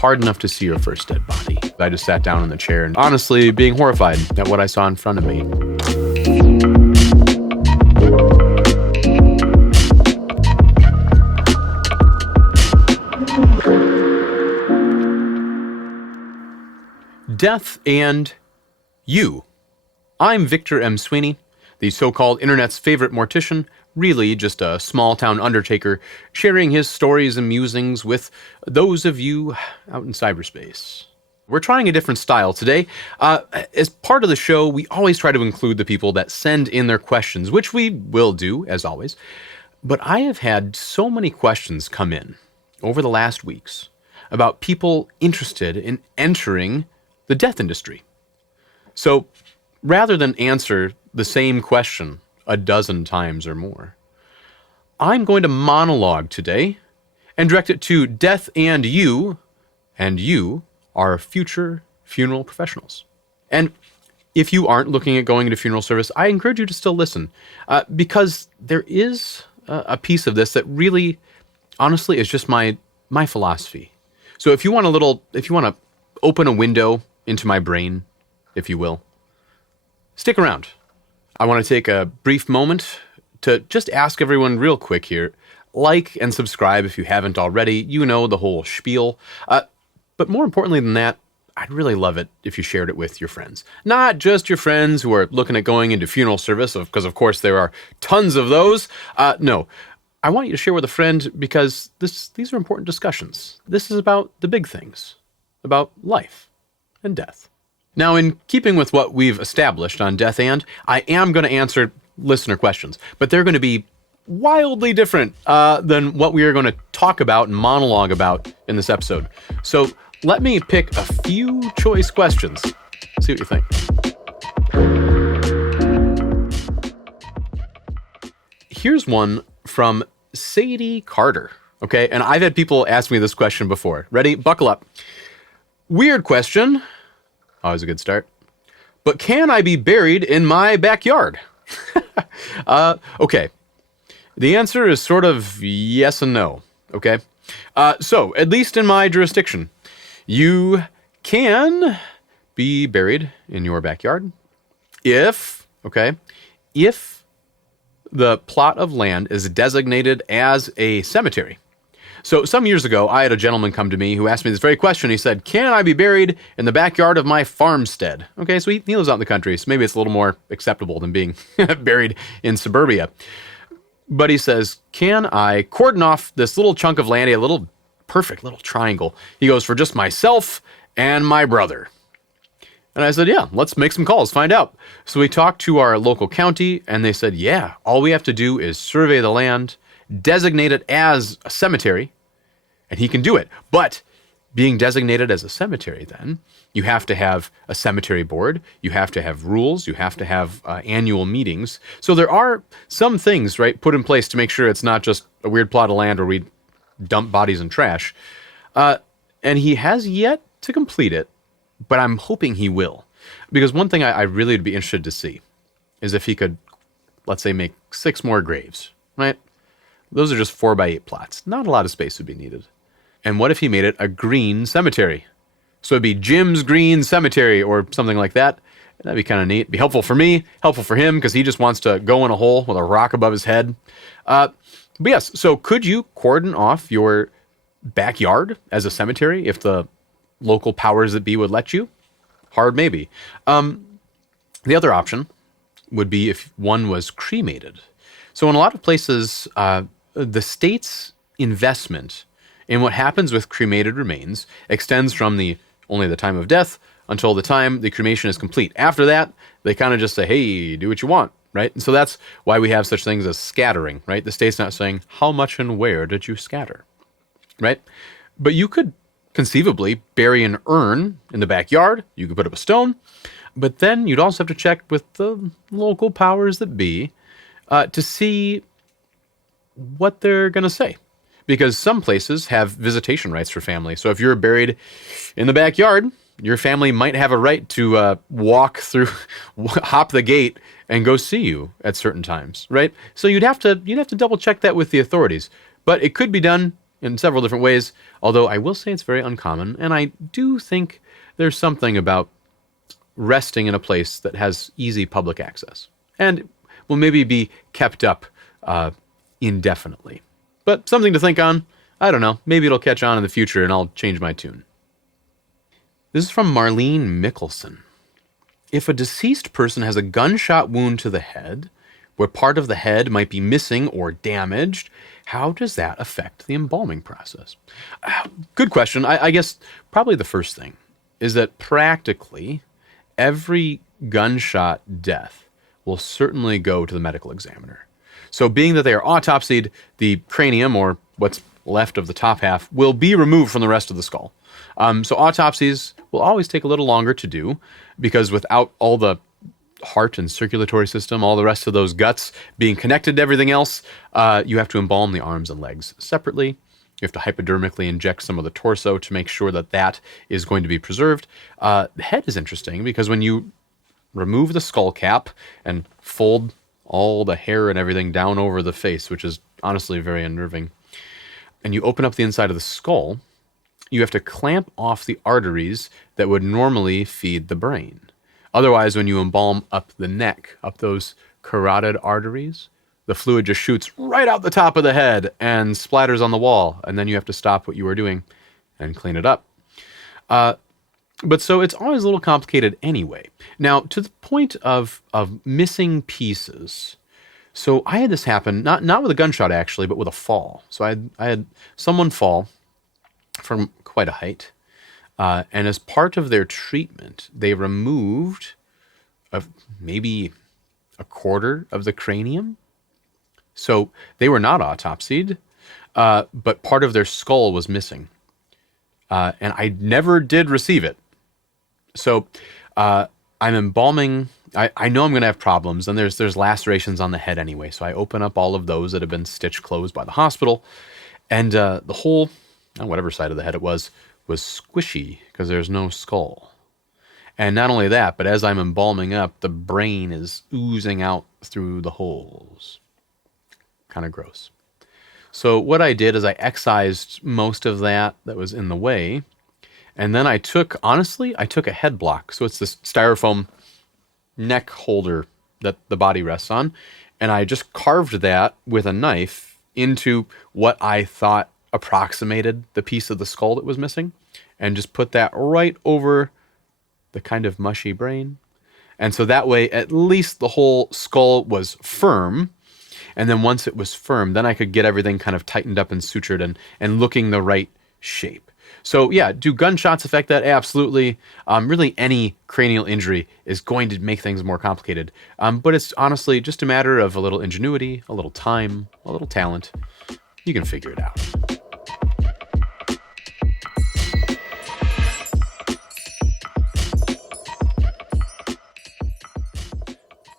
hard enough to see your first dead body. I just sat down in the chair and honestly being horrified at what I saw in front of me. Death and you. I'm Victor M. Sweeney, the so-called internet's favorite mortician, really just a small-town undertaker, sharing his stories and musings with those of you out in cyberspace. We're trying a different style today. As part of the show, we always try to include the people that send in their questions, which we will do, as always. But I have had so many questions come in over the last weeks about people interested in entering the death industry. So rather than answer the same question a dozen times or more, I'm going to monologue today and direct it to death and you are future funeral professionals. And if you aren't looking at going into funeral service, I encourage you to still listen, because there is a piece of this that really, honestly, is just my philosophy. So if you want to open a window into my brain, if you will, stick around. I want to take a brief moment to just ask everyone real quick here, like and subscribe if you haven't already. You know the whole spiel. But more importantly than that, I'd really love it if you shared it with your friends. Not just your friends who are looking at going into funeral service, because of course there are tons of those. No, I want you to share with a friend because these are important discussions. This is about the big things, about life and death. Now, in keeping with what we've established on Death and, I am going to answer listener questions, but they're going to be wildly different than what we are going to talk about and monologue about in this episode. So let me pick a few choice questions. See what you think. Here's one from Sadie Carter. Okay, and I've had people ask me this question before. Ready? Buckle up. Weird question. Always a good start. But can I be buried in my backyard? Okay. The answer is sort of yes and no. Okay. So, at least in my jurisdiction, you can be buried in your backyard if the plot of land is designated as a cemetery. So some years ago, I had a gentleman come to me who asked me this very question. He said, can I be buried in the backyard of my farmstead? Okay, so he lives out in the country, so maybe it's a little more acceptable than being buried in suburbia. But he says, can I cordon off this little chunk of land, a little perfect little triangle? He goes, for just myself and my brother. And I said, yeah, let's make some calls, find out. So we talked to our local county, and they said, yeah, all we have to do is survey the land, designate it as a cemetery, and he can do it. But being designated as a cemetery, then, you have to have a cemetery board, you have to have rules, you have to have annual meetings. So there are some things, right, put in place to make sure it's not just a weird plot of land where we dump bodies and trash. And he has yet to complete it, but I'm hoping he will. Because one thing I really would be interested to see is if he could, let's say, make 6 more graves, right? Those are just 4x8 plots. Not a lot of space would be needed. And what if he made it a green cemetery? So it'd be Jim's Green Cemetery or something like that. That'd be kind of neat. Be helpful for me, helpful for him, because he just wants to go in a hole with a rock above his head. But yes, so could you cordon off your backyard as a cemetery if the local powers that be would let you? Hard maybe. The other option would be if one was cremated. So in a lot of places, the state's investment in what happens with cremated remains extends from only the time of death until the time the cremation is complete. After that, they kind of just say, hey, do what you want, right? And so that's why we have such things as scattering, right? The state's not saying, how much and where did you scatter, right? But you could conceivably bury an urn in the backyard. You could put up a stone, but then you'd also have to check with the local powers that be to see what they're going to say. Because some places have visitation rights for family. So if you're buried in the backyard, your family might have a right to walk through, hop the gate, and go see you at certain times, right? So you'd have to double check that with the authorities. But it could be done in several different ways, although I will say it's very uncommon, and I do think there's something about resting in a place that has easy public access and will maybe be kept up indefinitely. But something to think on. I don't know. Maybe it'll catch on in the future and I'll change my tune. This is from Marlene Mickelson. If a deceased person has a gunshot wound to the head, where part of the head might be missing or damaged, how does that affect the embalming process? Good question. I guess probably the first thing is that practically every gunshot death will certainly go to the medical examiner. So being that they are autopsied, the cranium, or what's left of the top half, will be removed from the rest of the skull. So autopsies will always take a little longer to do because without all the heart and circulatory system, all the rest of those guts being connected to everything else, you have to embalm the arms and legs separately. You have to hypodermically inject some of the torso to make sure that that is going to be preserved. The head is interesting because when you remove the skull cap and fold all the hair and everything down over the face, which is honestly very unnerving, and you open up the inside of the skull, you have to clamp off the arteries that would normally feed the brain. Otherwise, when you embalm up the neck, up those carotid arteries, the fluid just shoots right out the top of the head and splatters on the wall, and then you have to stop what you were doing and clean it up. But so it's always a little complicated anyway. Now, to the point of missing pieces. So I had this happen, not with a gunshot actually, but with a fall. So I had someone fall from quite a height. And as part of their treatment, they removed maybe a quarter of the cranium. So they were not autopsied, but part of their skull was missing. And I never did receive it. So I'm embalming. I know I'm going to have problems, and there's lacerations on the head anyway. So I open up all of those that have been stitched closed by the hospital, and the whole, whatever side of the head it was squishy because there's no skull. And not only that, but as I'm embalming up, the brain is oozing out through the holes. Kind of gross. So what I did is I excised most of that was in the way. And then I took a head block. So it's this styrofoam neck holder that the body rests on. And I just carved that with a knife into what I thought approximated the piece of the skull that was missing. And just put that right over the kind of mushy brain. And so that way, at least the whole skull was firm. And then once it was firm, then I could get everything kind of tightened up and sutured and looking the right shape. So yeah, do gunshots affect that? Absolutely. Really any cranial injury is going to make things more complicated. But it's honestly just a matter of a little ingenuity, a little time, a little talent. You can figure it out.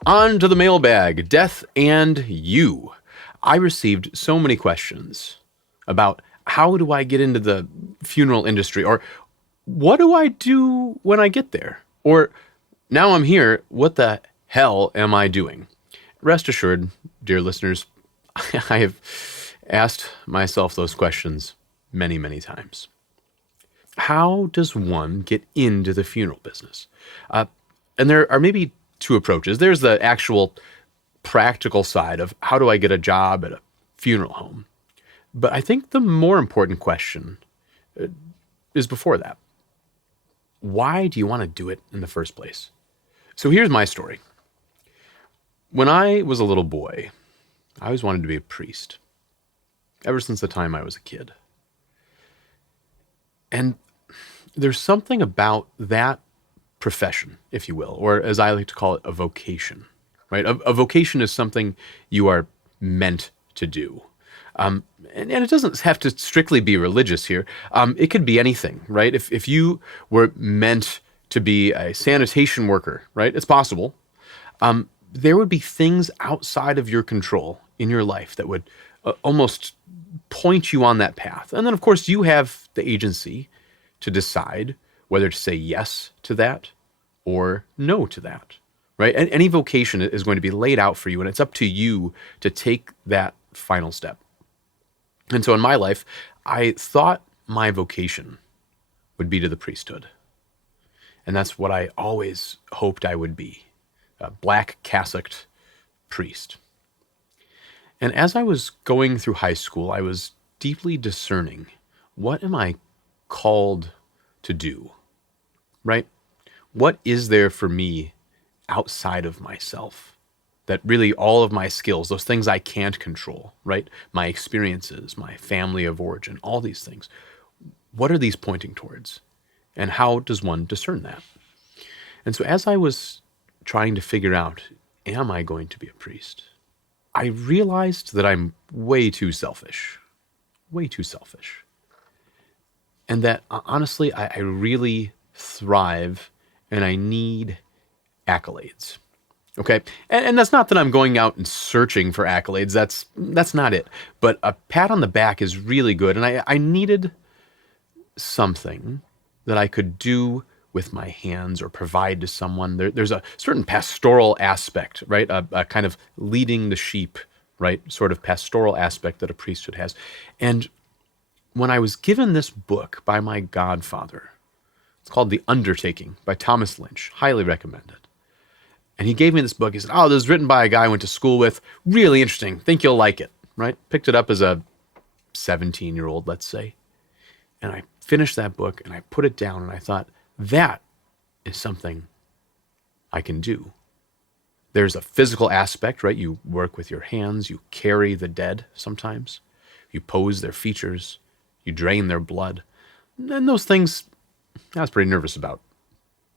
On to the mailbag, death and you. I received so many questions about how do I get into the funeral industry, or what do I do when I get there, or now I'm here, what the hell am I doing? Rest assured, dear listeners, I have asked myself those questions many, many times. How does one get into the funeral business? And there are maybe two approaches. There's the actual practical side of how do I get a job at a funeral home? But I think the more important question is before that. Why do you want to do it in the first place? So here's my story. When I was a little boy, I always wanted to be a priest. Ever since the time I was a kid. And there's something about that profession, if you will, or as I like to call it, a vocation, right? A vocation is something you are meant to do. And it doesn't have to strictly be religious here. It could be anything, right? If you were meant to be a sanitation worker, right? It's possible. There would be things outside of your control in your life that would almost point you on that path. And then, of course, you have the agency to decide whether to say yes to that or no to that, right? And any vocation is going to be laid out for you, and it's up to you to take that final step. And so in my life, I thought my vocation would be to the priesthood. And that's what I always hoped I would be, a black cassocked priest. And as I was going through high school, I was deeply discerning, what am I called to do, right? What is there for me outside of myself? That really all of my skills, those things I can't control, right? My experiences, my family of origin, all these things. What are these pointing towards? And how does one discern that? And so as I was trying to figure out, am I going to be a priest? I realized that I'm way too selfish. Way too selfish. And that honestly, I really thrive and I need accolades. Okay? And that's not that I'm going out and searching for accolades. That's not it. But a pat on the back is really good. And I needed something that I could do with my hands or provide to someone. There's a certain pastoral aspect, right? A kind of leading the sheep, right? Sort of pastoral aspect that a priesthood has. And when I was given this book by my godfather, it's called The Undertaking by Thomas Lynch. Highly recommend it. And he gave me this book. He said, oh, this is written by a guy I went to school with. Really interesting. Think you'll like it, right? Picked it up as a 17-year-old, let's say. And I finished that book and I put it down and I thought, that is something I can do. There's a physical aspect, right? You work with your hands. You carry the dead sometimes. You pose their features. You drain their blood. And those things I was pretty nervous about,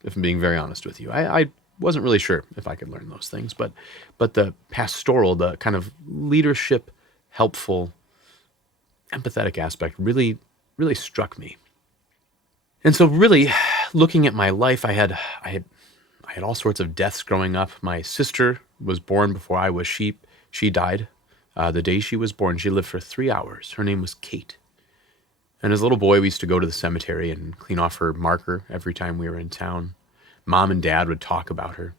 if I'm being very honest with you. I wasn't really sure if I could learn those things. But the pastoral, the kind of leadership, helpful, empathetic aspect really struck me. And so really, looking at my life, I had all sorts of deaths growing up. My sister was born before I was. She died the day she was born. She lived for 3 hours. Her name was Kate. And as a little boy, we used to go to the cemetery and clean off her marker every time we were in town. Mom and Dad would talk about her.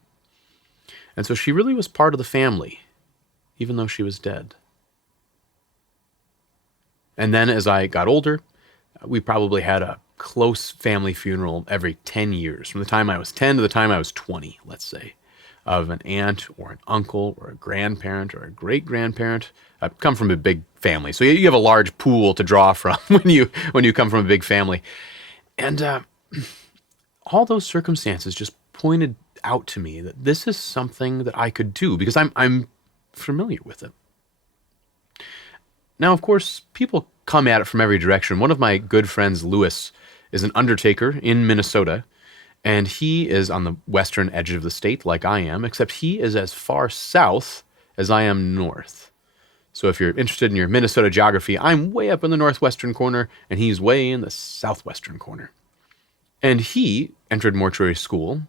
And so she really was part of the family, even though she was dead. And then as I got older, we probably had a close family funeral every 10 years, from the time I was 10 to the time I was 20, let's say, of an aunt or an uncle or a grandparent or a great-grandparent. I come from a big family, so you have a large pool to draw from when you come from a big family. And all those circumstances just pointed out to me that this is something that I could do because I'm familiar with it. Now, of course, people come at it from every direction. One of my good friends, Lewis, is an undertaker in Minnesota, and he is on the western edge of the state like I am, except he is as far south as I am north. So if you're interested in your Minnesota geography, I'm way up in the northwestern corner, and he's way in the southwestern corner. And he entered mortuary school,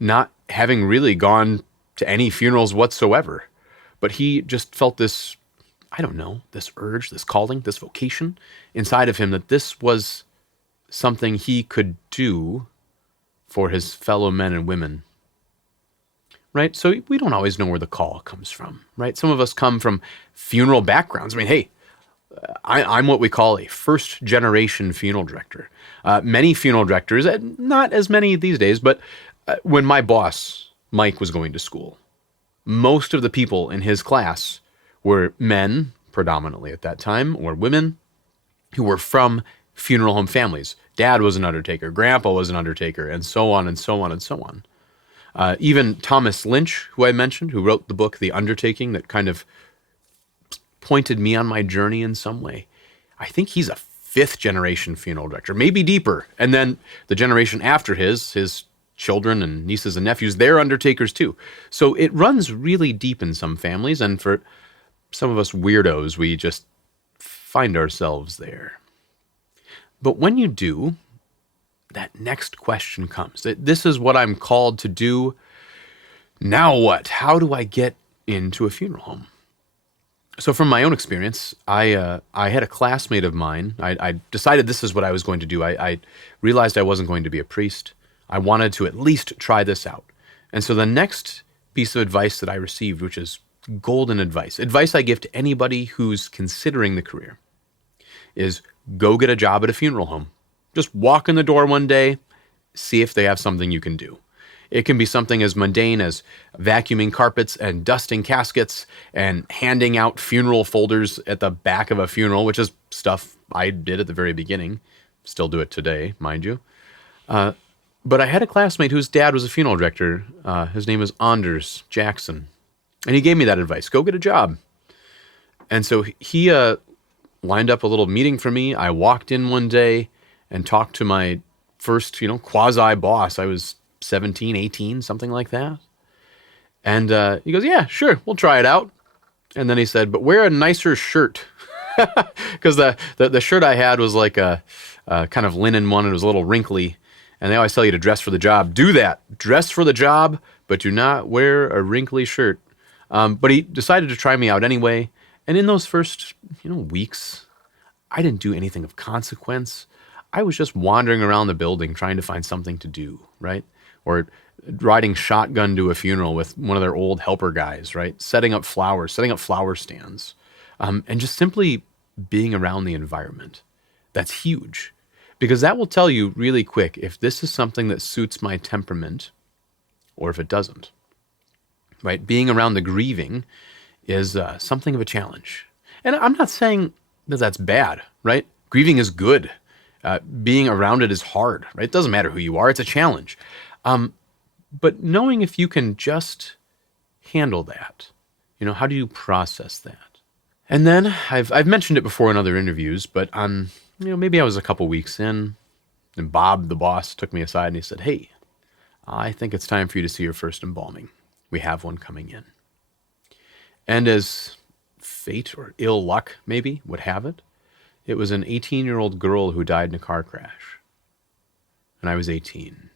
not having really gone to any funerals whatsoever, but he just felt this, I don't know, this urge, this calling, this vocation inside of him that this was something he could do for his fellow men and women. Right? So we don't always know where the call comes from, right? Some of us come from funeral backgrounds. I mean, hey, I'm what we call a first-generation funeral director. Many funeral directors, not as many these days, but when my boss, Mike, was going to school, most of the people in his class were men, predominantly at that time, or women, who were from funeral home families. Dad was an undertaker, Grandpa was an undertaker, and so on and so on and so on. Even Thomas Lynch, who I mentioned, who wrote the book The Undertaking, that kind of pointed me on my journey in some way. I think he's a fifth-generation funeral director, maybe deeper. And then the generation after his children and nieces and nephews, they're undertakers too. So it runs really deep in some families, and for some of us weirdos, we just find ourselves there. But when you do, that next question comes. This is what I'm called to do. Now what? How do I get into a funeral home? So from my own experience, I had a classmate of mine. I decided this is what I was going to do. I realized I wasn't going to be a priest. I wanted to at least try this out. And so the next piece of advice that I received, which is golden advice I give to anybody who's considering the career, is go get a job at a funeral home. Just walk in the door one day, see if they have something you can do. It can be something as mundane as vacuuming carpets and dusting caskets and handing out funeral folders at the back of a funeral, which is stuff I did at the very beginning. Still do it today, mind you. But I had a classmate whose dad was a funeral director. His name is Anders Jackson. And he gave me that advice. Go get a job. And so he lined up a little meeting for me. I walked in one day and talked to my first, quasi-boss. I was 17, 18, something like that. And he goes, yeah, sure, we'll try it out. And then he said, but wear a nicer shirt. Because the shirt I had was like a kind of linen one. It was a little wrinkly. And they always tell you to dress for the job. Do that. Dress for the job, but do not wear a wrinkly shirt. But he decided to try me out anyway. And in those first, weeks, I didn't do anything of consequence. I was just wandering around the building trying to find something to do, right? Or riding shotgun to a funeral with one of their old helper guys, right? Setting up flower stands, and just simply being around the environment. That's huge, because that will tell you really quick if this is something that suits my temperament or if it doesn't, right? Being around the grieving is something of a challenge. And I'm not saying that that's bad, right? Grieving is good. Being around it is hard, right? It doesn't matter who you are. It's a challenge. But knowing if you can just handle that, how do you process that? And then I've mentioned it before in other interviews, but maybe I was a couple weeks in, and Bob, the boss, took me aside and he said, hey, I think it's time for you to see your first embalming. We have one coming in. And as fate or ill luck maybe would have it, it was an 18-year-old girl who died in a car crash. And I was 18.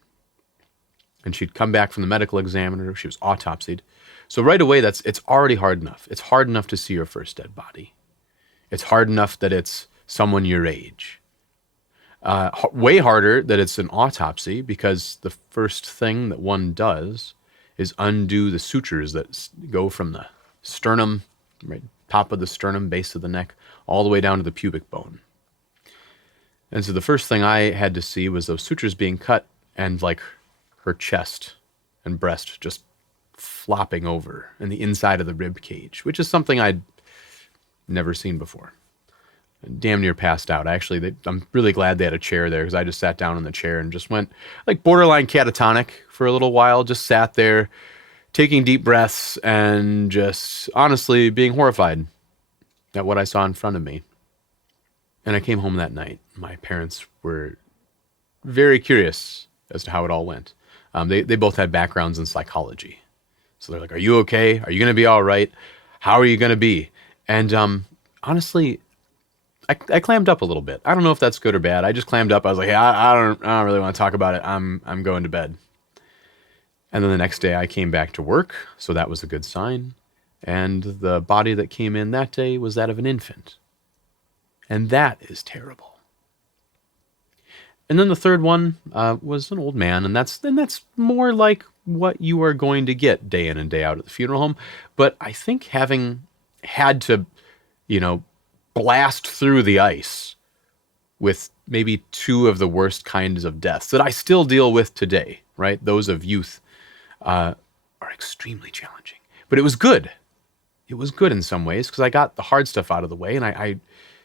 And she'd come back from the medical examiner. She was autopsied. So right away, it's already hard enough. It's hard enough to see your first dead body. It's hard enough that it's someone your age. Way harder that it's an autopsy, because the first thing that one does is undo the sutures that go from the sternum, right, top of the sternum, base of the neck, all the way down to the pubic bone. And so the first thing I had to see was those sutures being cut and like her chest and breast just flopping over and the inside of the rib cage, which is something I'd never seen before. Damn near passed out. I'm really glad they had a chair there, because I just sat down in the chair and just went like borderline catatonic for a little while, just sat there taking deep breaths and just honestly being horrified at what I saw in front of me. And I came home that night. My parents were very curious as to how it all went. They both had backgrounds in psychology. So they're like, are you okay? Are you going to be all right? How are you going to be? And honestly, I clammed up a little bit. I don't know if that's good or bad. I just clammed up. I was like, hey, I don't really want to talk about it. I'm going to bed. And then the next day I came back to work, so that was a good sign. And the body that came in that day was that of an infant. And that is terrible. And then the third one was an old man, and that's more like what you are going to get day in and day out at the funeral home. But I think having had to, blast through the ice with maybe two of the worst kinds of deaths that I still deal with today, right? Those of youth are extremely challenging. But it was good. It was good in some ways, because I got the hard stuff out of the way, and I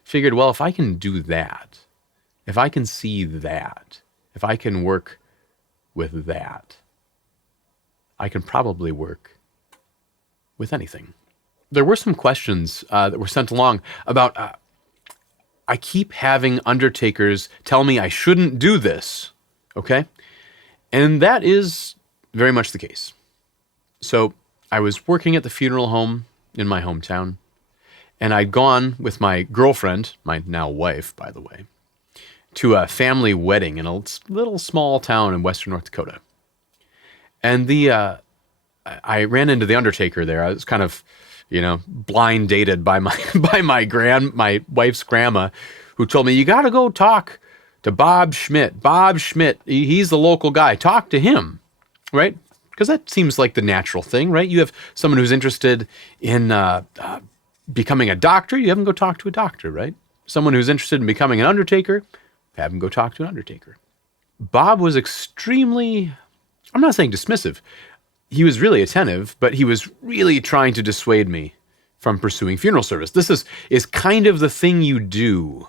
figured, well, if I can do that, if I can see that, if I can work with that, I can probably work with anything. There were some questions that were sent along about, I keep having undertakers tell me I shouldn't do this, okay? And that is very much the case. So I was working at the funeral home in my hometown, and I'd gone with my girlfriend, my now wife, by the way, to a family wedding in a little small town in western North Dakota. And I ran into the undertaker there. I was kind of, blind dated by my wife's grandma, who told me, you got to go talk to Bob Schmidt. Bob Schmidt, he's the local guy. Talk to him, right? Because that seems like the natural thing, right? You have someone who's interested in becoming a doctor. You have them go talk to a doctor, right? someone who's interested in becoming an undertaker, have him go talk to an undertaker. Bob was extremely, I'm not saying dismissive. He was really attentive, but he was really trying to dissuade me from pursuing funeral service. This is kind of the thing you do,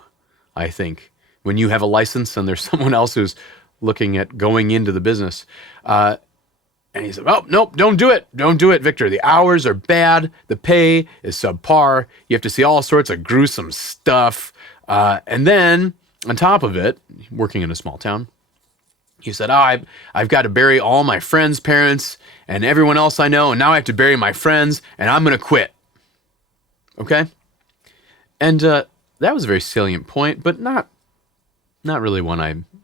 I think, when you have a license and there's someone else who's looking at going into the business. And he said, oh, nope, don't do it. Don't do it, Victor. The hours are bad. The pay is subpar. You have to see all sorts of gruesome stuff. And then, on top of it, working in a small town, he said, oh, I've got to bury all my friends' parents and everyone else I know, and now I have to bury my friends, and I'm going to quit. Okay? And that was a very salient point, but not really one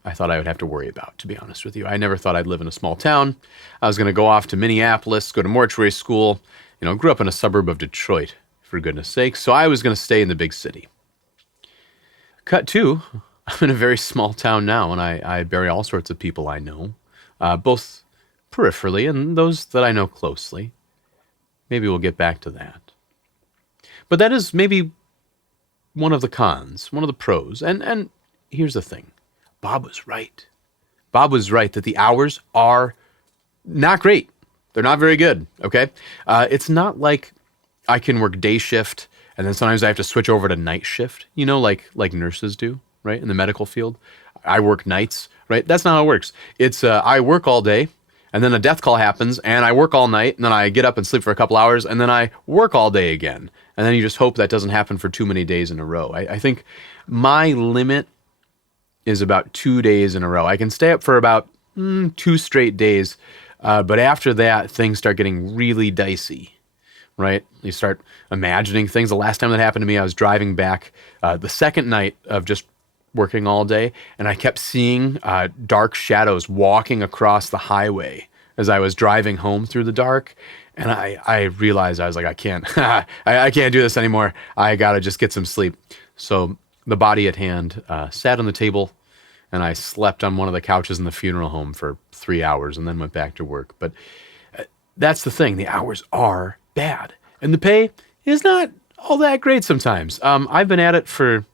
I thought I would have to worry about, to be honest with you. I never thought I'd live in a small town. I was going to go off to Minneapolis, go to mortuary school, grew up in a suburb of Detroit, for goodness sake, so I was going to stay in the big city. Cut to, I'm in a very small town now, and I bury all sorts of people I know, both peripherally and those that I know closely. Maybe we'll get back to that. But that is maybe one of the cons, one of the pros. And here's the thing. Bob was right. Bob was right that the hours are not great. They're not very good, okay? It's not like I can work day shift and then sometimes I have to switch over to night shift, like nurses do, right? In the medical field. I work nights, right? That's not how it works. It's I work all day and then a death call happens and I work all night and then I get up and sleep for a couple hours and then I work all day again. And then you just hope that doesn't happen for too many days in a row. I think my limit is about 2 days in a row. I can stay up for about 2 straight days, but after that, things start getting really dicey, right? You start imagining things. The last time that happened to me, I was driving back the second night of just working all day, and I kept seeing dark shadows walking across the highway as I was driving home through the dark. And I realized, I was like, I can't do this anymore. I gotta just get some sleep. So the body at hand sat on the table, and I slept on one of the couches in the funeral home for 3 hours and then went back to work. But that's the thing. The hours are bad. And the pay is not all that great sometimes. I've been at it for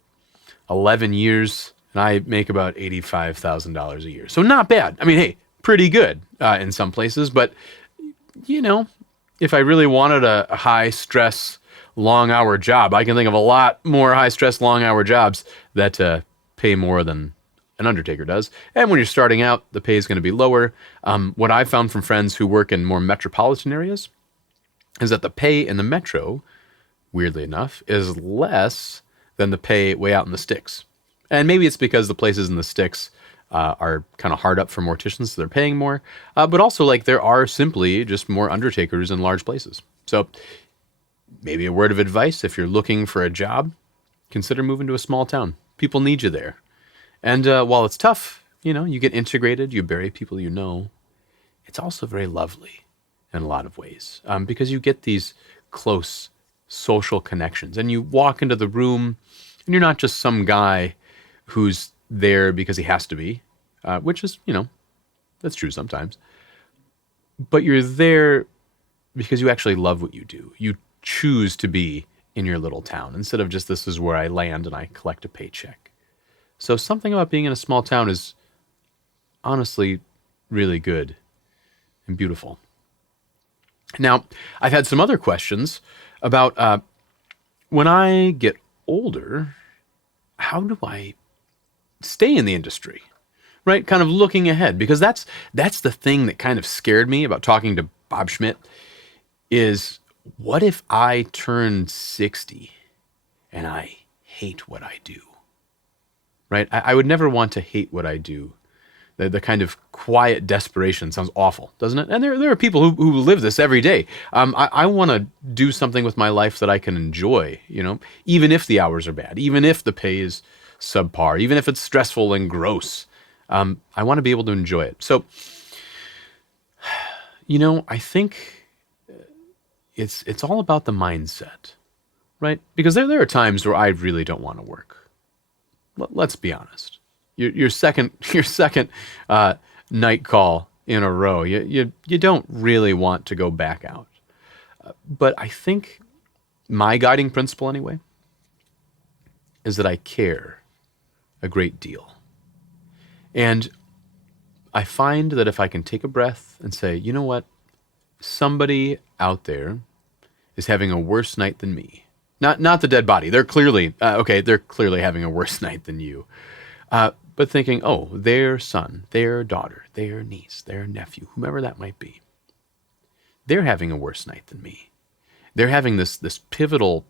11 years, and I make about $85,000 a year. So not bad. I mean, hey, pretty good in some places. But, if I really wanted a high-stress, long-hour job, I can think of a lot more high-stress, long-hour jobs that pay more than an undertaker does. And when you're starting out, the pay is going to be lower. What I've found from friends who work in more metropolitan areas is that the pay in the metro, weirdly enough, is less than the pay way out in the sticks. And maybe it's because the places in the sticks are kind of hard up for morticians, so they're paying more. But also, there are simply just more undertakers in large places. So maybe a word of advice, if you're looking for a job, consider moving to a small town. People need you there. And while it's tough, you get integrated, you bury people you know, it's also very lovely in a lot of ways because you get these close social connections. And you walk into the room, and you're not just some guy who's there because he has to be, which is, that's true sometimes. But you're there because you actually love what you do. You choose to be in your little town instead of just this is where I land and I collect a paycheck. So something about being in a small town is honestly really good and beautiful. Now, I've had some other questions about when I get older, how do I stay in the industry, right? Kind of looking ahead, because that's the thing that kind of scared me about talking to Bob Schmidt is what if I turn 60 and I hate what I do, right? I would never want to hate what I do. The kind of quiet desperation sounds awful, doesn't it? And there are people who live this every day. I want to do something with my life that I can enjoy, even if the hours are bad, even if the pay is subpar, even if it's stressful and gross. I want to be able to enjoy it. So, I think it's all about the mindset, right? Because there are times where I really don't want to work. Let's be honest. Your second night call in a row, you don't really want to go back out. But I think my guiding principle anyway is that I care a great deal. And I find that if I can take a breath and say, you know what, somebody out there is having a worse night than me. Not the dead body. They're clearly, they're clearly having a worse night than you. But thinking, oh, their son, their daughter, their niece, their nephew, whomever that might be, they're having a worse night than me. They're having this pivotal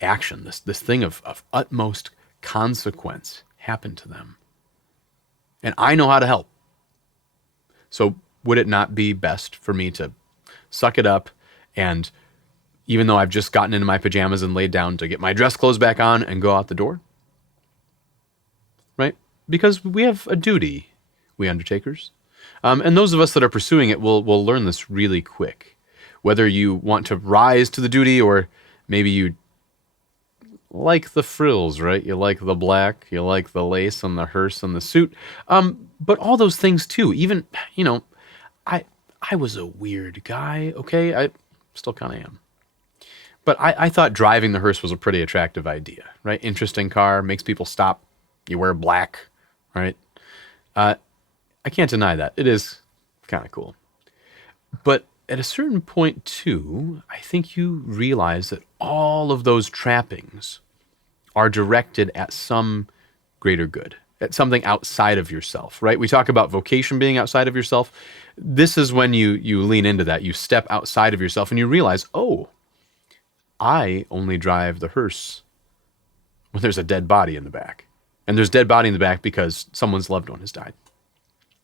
action, this thing of utmost consequence happen to them. And I know how to help. So would it not be best for me to suck it up, and even though I've just gotten into my pajamas and laid down, to get my dress clothes back on and go out the door? Right? Because we have a duty, we undertakers. And those of us that are pursuing it will learn this really quick. Whether you want to rise to the duty, or maybe you like the frills, right? You like the black, you like the lace and the hearse and the suit. But all those things too. Even, I was a weird guy, okay? I still kind of am. But I thought driving the hearse was a pretty attractive idea, right? Interesting car, makes people stop. You wear black, right? I can't deny that. It is kind of cool. But at a certain point too, I think you realize that all of those trappings are directed at some greater good, at something outside of yourself, right? We talk about vocation being outside of yourself. This is when you lean into that. You step outside of yourself and you realize, oh, I only drive the hearse when there's a dead body in the back. And there's dead body in the back because someone's loved one has died.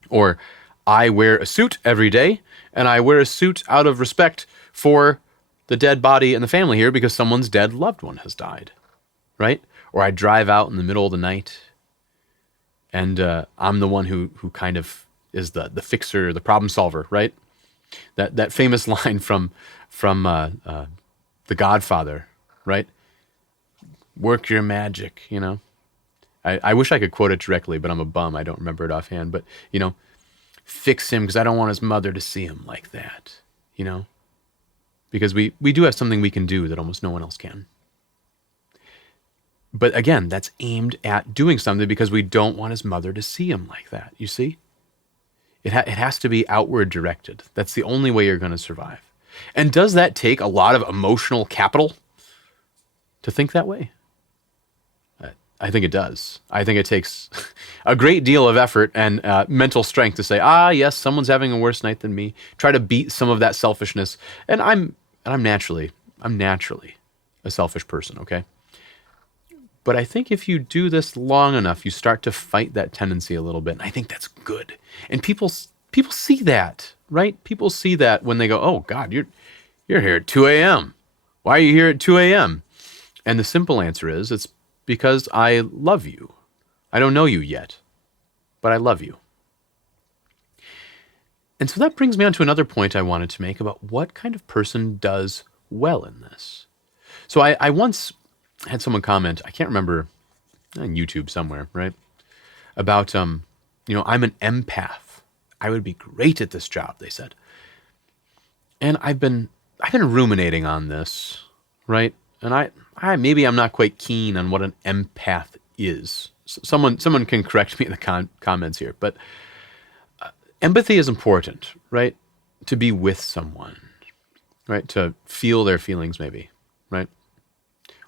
Or I wear a suit every day, and I wear a suit out of respect for the dead body and the family here because someone's dead loved one has died, right? Or I drive out in the middle of the night, and I'm the one who kind of is the fixer, the problem solver, right? That famous line from The Godfather, right? Work your magic, I wish I could quote it directly, but I'm a bum. I don't remember it offhand. But, fix him because I don't want his mother to see him like that, Because we do have something we can do that almost no one else can. But again, that's aimed at doing something because we don't want his mother to see him like that, you see? It has to be outward directed. That's the only way you're going to survive. And does that take a lot of emotional capital to think that way? I think it does. I think it takes a great deal of effort and mental strength to say, yes, someone's having a worse night than me. Try to beat some of that selfishness. And I'm naturally a selfish person, okay? But I think if you do this long enough, you start to fight that tendency a little bit. And I think that's good. And people see that, right? People see that when they go, oh God, you're here at 2 a.m. Why are you here at 2 a.m.? And the simple answer is, it's because I love you. I don't know you yet, but I love you. And so that brings me on to another point I wanted to make about what kind of person does well in this. So I once had someone comment, I can't remember, on YouTube somewhere, right? About, I'm an empath. I would be great at this job, they said. And I've been ruminating on this, right? And I maybe I'm not quite keen on what an empath is. Someone can correct me in the comments here, but empathy is important, right? To be with someone, right? To feel their feelings, maybe, right?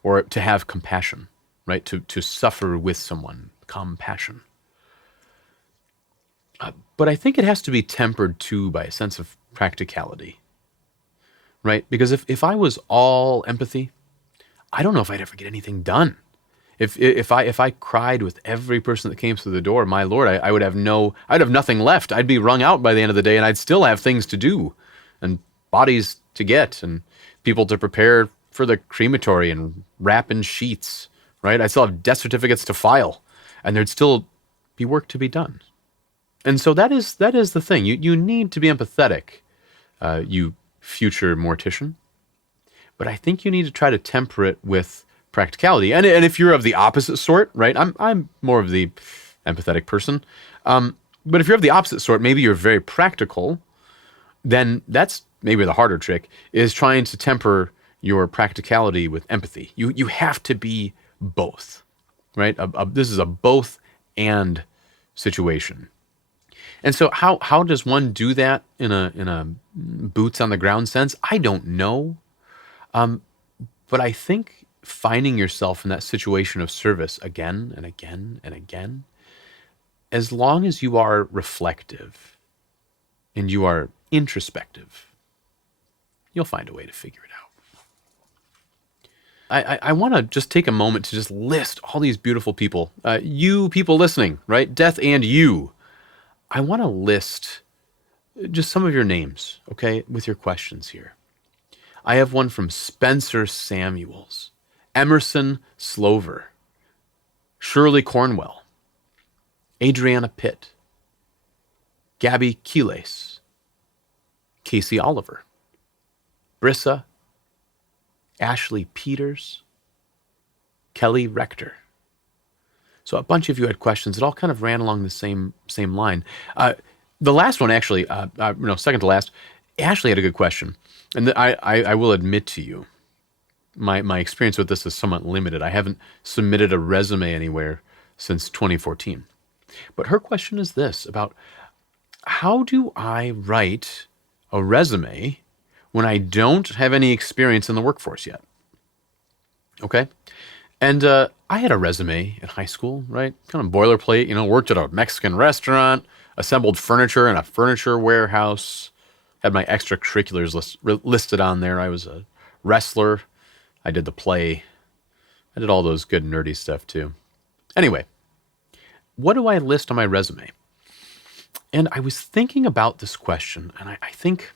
Or to have compassion, right? To suffer with someone, compassion. But I think it has to be tempered too by a sense of practicality, right? Because if I was all empathy, I don't know if I'd ever get anything done. If I cried with every person that came through the door, my Lord, I'd have nothing left. I'd be wrung out by the end of the day, and I'd still have things to do, and bodies to get, and people to prepare for the crematory and wrap in sheets, right? I'd still have death certificates to file, and there'd still be work to be done. And so that is the thing. You need to be empathetic, you future mortician. But I think you need to try to temper it with practicality. And if you're of the opposite sort, right? I'm more of the empathetic person. But if you're of the opposite sort, maybe you're very practical, then that's maybe the harder trick, is trying to temper your practicality with empathy. You have to be both, right? This is a both and situation. And so how does one do that in a boots on the ground sense? I don't know. But I think finding yourself in that situation of service again and again and again, as long as you are reflective and you are introspective, you'll find a way to figure it out. I want to just take a moment to just list all these beautiful people. You people listening, right? Death and you. I want to list just some of your names, okay, with your questions here. I have one from Spencer Samuels, Emerson Slover, Shirley Cornwell, Adriana Pitt, Gabby Keeles, Casey Oliver, Brissa, Ashley Peters, Kelly Rector. So a bunch of you had questions. It all kind of ran along the same line. The last one, actually, second to last, Ashley had a good question. And I will admit to you, my experience with this is somewhat limited. I haven't submitted a resume anywhere since 2014. But her question is this, about how do I write a resume when I don't have any experience in the workforce yet? Okay? And I had a resume in high school, right? Kind of boilerplate, worked at a Mexican restaurant, assembled furniture in a furniture warehouse, had my extracurriculars listed on there. I was a wrestler. I did the play. I did all those good nerdy stuff too. Anyway, what do I list on my resume? And I was thinking about this question, and I think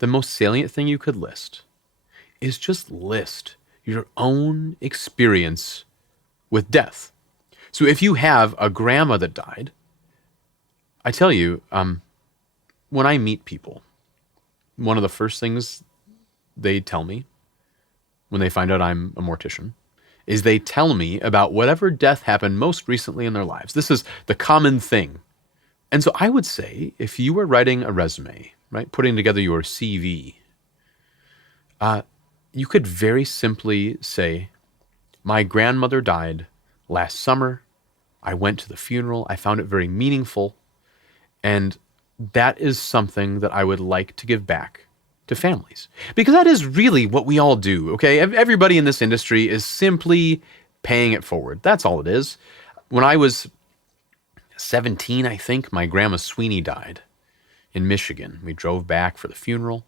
the most salient thing you could list is just list your own experience with death. So if you have a grandma that died, I tell you, when I meet people, one of the first things they tell me when they find out I'm a mortician is they tell me about whatever death happened most recently in their lives. This is the common thing. And so I would say, if you were writing a resume, right, putting together your CV, you could very simply say, my grandmother died last summer. I went to the funeral. I found it very meaningful. And that is something that I would like to give back to families. Because that is really what we all do, okay? Everybody in this industry is simply paying it forward. That's all it is. When I was 17, I think, my grandma Sweeney died in Michigan. We drove back for the funeral,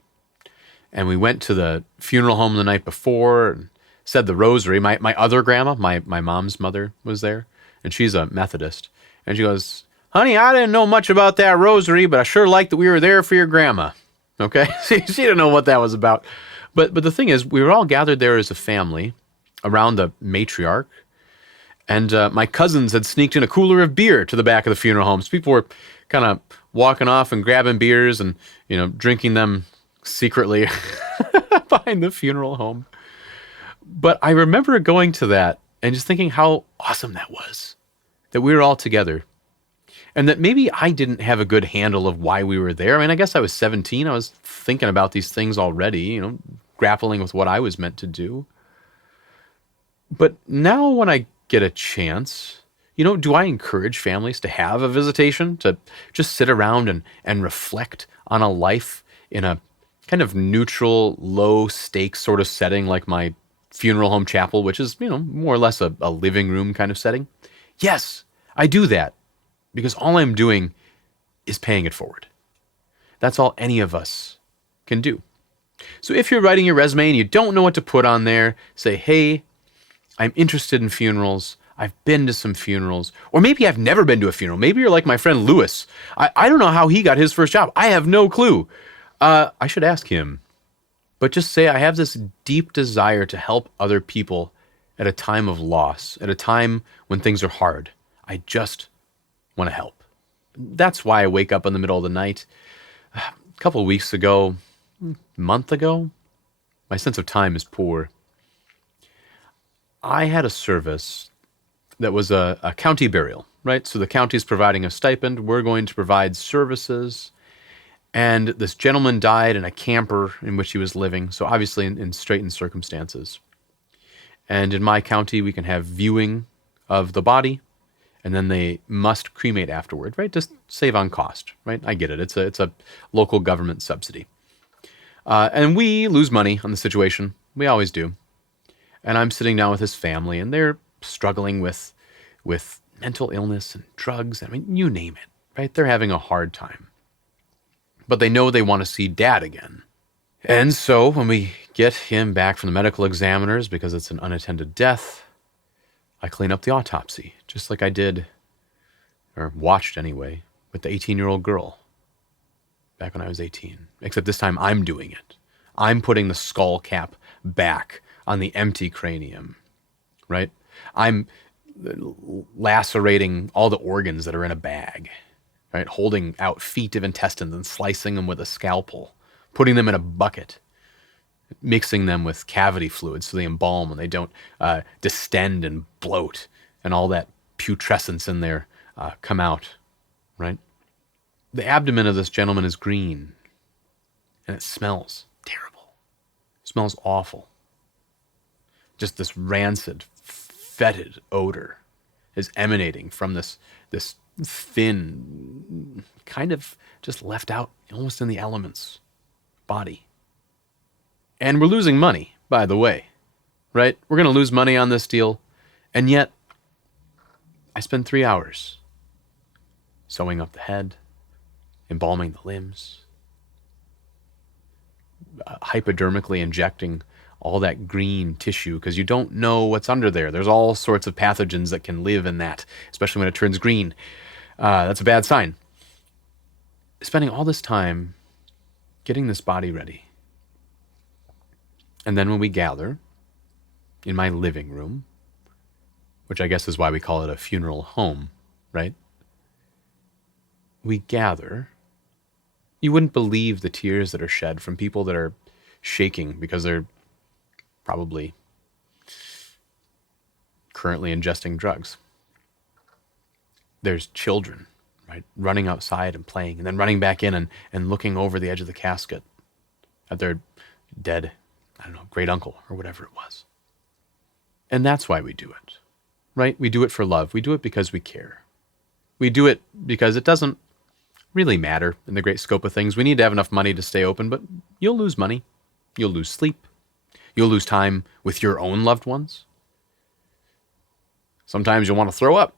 and we went to the funeral home the night before and said the rosary. My other grandma, my mom's mother, was there, and she's a Methodist. And she goes, honey, I didn't know much about that rosary, but I sure liked that we were there for your grandma. Okay? She didn't know what that was about. But the thing is, we were all gathered there as a family around the matriarch. And my cousins had sneaked in a cooler of beer to the back of the funeral home. So people were kind of walking off and grabbing beers and, drinking them secretly behind the funeral home. But I remember going to that and just thinking how awesome that was, that we were all together. And that maybe I didn't have a good handle of why we were there. I mean, I guess I was 17. I was thinking about these things already, grappling with what I was meant to do. But now when I get a chance, do I encourage families to have a visitation, to just sit around and reflect on a life in a kind of neutral, low stakes sort of setting like my funeral home chapel, which is, more or less a living room kind of setting? Yes, I do that. Because all I'm doing is paying it forward. That's all any of us can do. So if you're writing your resume and you don't know what to put on there, say, hey, I'm interested in funerals. I've been to some funerals. Or maybe I've never been to a funeral. Maybe you're like my friend Lewis. I don't know how he got his first job. I have no clue. I should ask him. But just say, I have this deep desire to help other people at a time of loss, at a time when things are hard. I just want to help. That's why I wake up in the middle of the night. A couple of weeks ago, month ago, my sense of time is poor. I had a service that was a county burial, right? So the county's providing a stipend. We're going to provide services. And this gentleman died in a camper in which he was living. So obviously in straitened circumstances. And in my county, we can have viewing of the body, and then they must cremate afterward, right? Just save on cost, right? I get it. It's a local government subsidy. And we lose money on the situation. We always do. And I'm sitting down with his family, and they're struggling with mental illness and drugs. I mean, you name it, right? They're having a hard time. But they know they want to see Dad again. And so when we get him back from the medical examiners, because it's an unattended death, I clean up the autopsy, just like I did, or watched anyway, with the 18-year-old girl back when I was 18. Except this time I'm doing it. I'm putting the skull cap back on the empty cranium, right? I'm lacerating all the organs that are in a bag, right? Holding out feet of intestines and slicing them with a scalpel, putting them in a bucket, mixing them with cavity fluids so they embalm and they don't distend and bloat, and all that putrescence in there come out, right? The abdomen of this gentleman is green, and it smells terrible. It smells awful. Just this rancid, fetid odor is emanating from this thin, kind of just left out, almost in the elements, body. And we're losing money, by the way, right? We're going to lose money on this deal, and yet I spend 3 hours sewing up the head, embalming the limbs, hypodermically injecting all that green tissue, because you don't know what's under there. There's all sorts of pathogens that can live in that, especially when it turns green. That's a bad sign. Spending all this time getting this body ready. And then when we gather in my living room, which I guess is why we call it a funeral home, right? We gather. You wouldn't believe the tears that are shed from people that are shaking because they're probably currently ingesting drugs. There's children, right, running outside and playing, and then running back in and looking over the edge of the casket at their dead, I don't know, great uncle or whatever it was. And that's why we do it, right? We do it for love. We do it because we care. We do it because it doesn't really matter in the great scope of things. We need to have enough money to stay open, but you'll lose money. You'll lose sleep. You'll lose time with your own loved ones. Sometimes you'll want to throw up,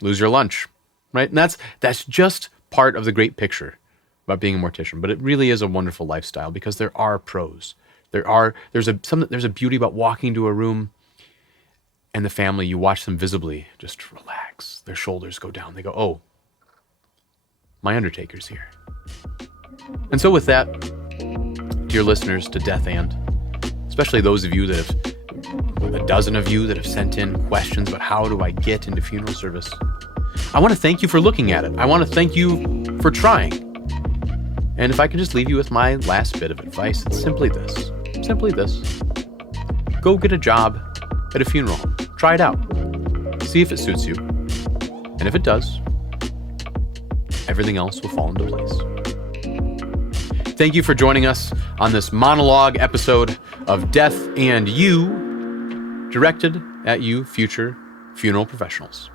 lose your lunch, right? And that's just part of the great picture about being a mortician. But it really is a wonderful lifestyle because there are pros. There's a beauty about walking into a room and the family, you watch them visibly just relax. Their shoulders go down. They go, oh, my undertaker's here. And so with that, dear listeners to Death and, especially those of you that have, a dozen of you that have sent in questions about how do I get into funeral service, I want to thank you for looking at it. I want to thank you for trying. And if I can just leave you with my last bit of advice, it's simply this. Go get a job at a funeral home. Try it out. See if it suits you. And if it does, everything else will fall into place. Thank you for joining us on this monologue episode of Death and You, directed at you future funeral professionals.